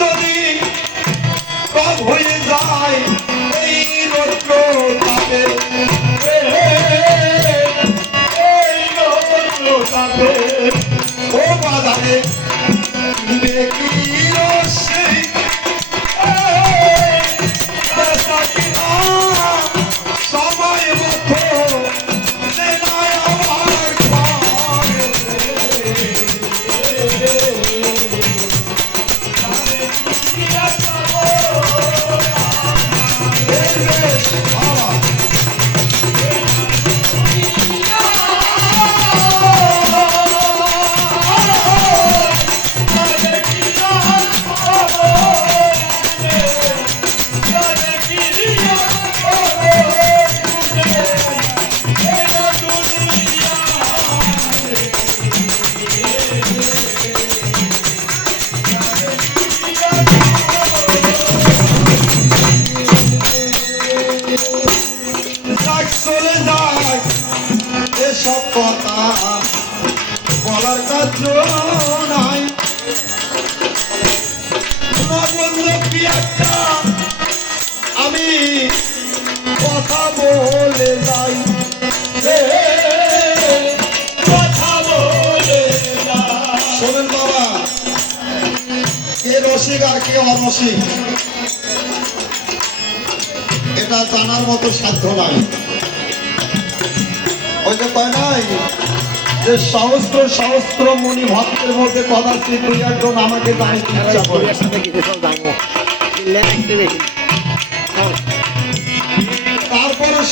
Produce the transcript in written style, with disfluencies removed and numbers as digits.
যদি কম হয়ে যায় এই রৌদ্র তাপে, ও বাজারে দেখি সেই সময় মতো চলে যায় এসব কথা বলার কাজ নাই। বন্ধু কি একটা আমি কথা বলে যাই, কথা বলে যাই। শোনেন বাবা, কে রসিক আর কে অরসিক এটা জানার মতো সাধ্য নাই। ওই যে কয় নাই যে সহস্র সহস্র মুনি ভক্তের মধ্যে কদাচিৎ দুই একজন আমাকে জানিতে ইচ্ছা করে।